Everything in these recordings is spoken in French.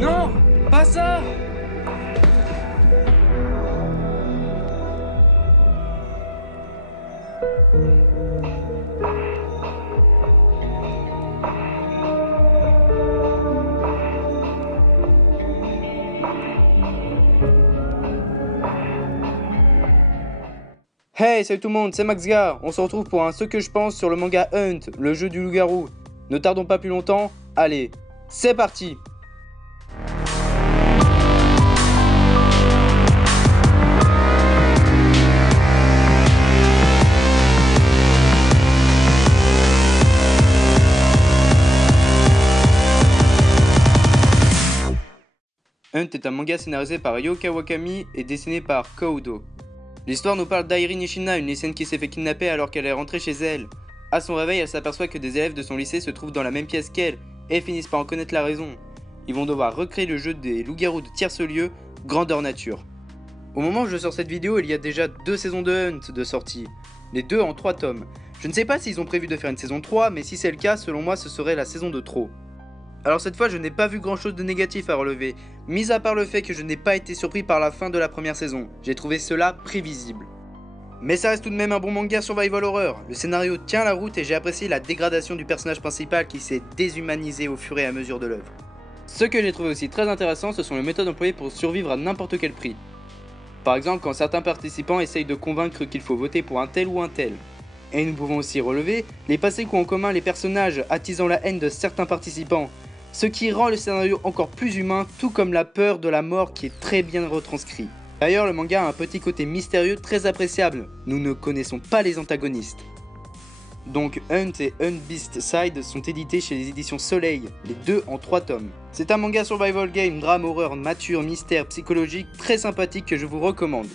Non, pas ça! Hey, salut tout le monde, c'est Maxgar. On se retrouve pour un Ce que je pense sur le manga Hunt, le jeu du loup-garou. Ne tardons pas plus longtemps, allez, c'est parti! Hunt est un manga scénarisé par Ryo Kawakami et dessiné par Koudo. L'histoire nous parle d'Airi Nishina, une lycéenne qui s'est fait kidnapper alors qu'elle est rentrée chez elle. À son réveil, elle s'aperçoit que des élèves de son lycée se trouvent dans la même pièce qu'elle et finissent par en connaître la raison. Ils vont devoir recréer le jeu des loups-garous de tierce-lieu, grandeur nature. Au moment où je sors cette vidéo, il y a déjà 2 saisons de Hunt de sortie, les 2 en 3 tomes. Je ne sais pas s'ils ont prévu de faire une saison 3, mais si c'est le cas, selon moi ce serait la saison de trop. Alors cette fois, je n'ai pas vu grand chose de négatif à relever, mis à part le fait que je n'ai pas été surpris par la fin de la première saison. J'ai trouvé cela prévisible. Mais ça reste tout de même un bon manga survival horror. Le scénario tient la route et j'ai apprécié la dégradation du personnage principal qui s'est déshumanisé au fur et à mesure de l'œuvre. Ce que j'ai trouvé aussi très intéressant, ce sont les méthodes employées pour survivre à n'importe quel prix. Par exemple, quand certains participants essayent de convaincre qu'il faut voter pour un tel ou un tel. Et nous pouvons aussi relever les passés qu'ont en commun les personnages attisant la haine de certains participants. Ce qui rend le scénario encore plus humain, tout comme la peur de la mort qui est très bien retranscrit. D'ailleurs, le manga a un petit côté mystérieux très appréciable, nous ne connaissons pas les antagonistes. Donc Hunt et Hunt Beast Side sont édités chez les éditions Soleil, les 2 en 3 tomes. C'est un manga survival game, drame, horreur, mature, mystère, psychologique, très sympathique que je vous recommande.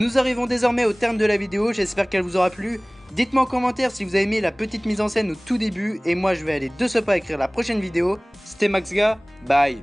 Nous arrivons désormais au terme de la vidéo, j'espère qu'elle vous aura plu. Dites-moi en commentaire si vous avez aimé la petite mise en scène au tout début, et moi je vais aller de ce pas écrire la prochaine vidéo. C'était Maxga, bye!